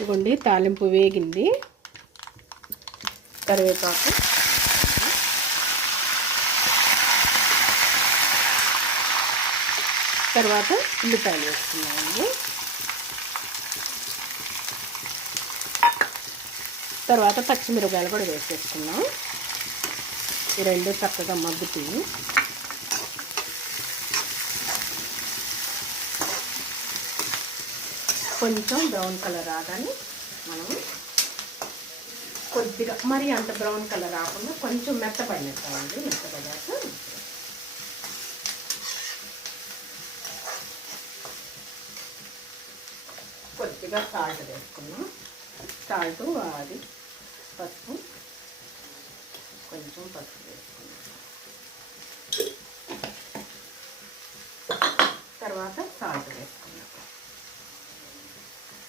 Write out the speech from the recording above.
ఇదిగోండి తాలింపు వేగింది. కరివేపాకు, తర్వాత ఉల్లిపాయలు వేసుకున్నామండి. తర్వాత పచ్చిమిరపకాయలు కూడా వేసేసుకున్నాం. ఈ రెండు చక్కగా మగ్గుతాయి. కొంచెం బ్రౌన్ కలర్ రాగానే మనం కొద్దిగా మరి అంత బ్రౌన్ కలర్ రాకుండా కొంచెం మెత్తపడినట్టామండి. మెత్తపడ్డాక కొద్దిగా సాల్ట్ వేసుకున్నాం. సాల్ట్ అది పసుపు, కొంచెం పసుపు వేసుకున్నాం. తర్వాత సాల్ట్ వేసుకున్నాం.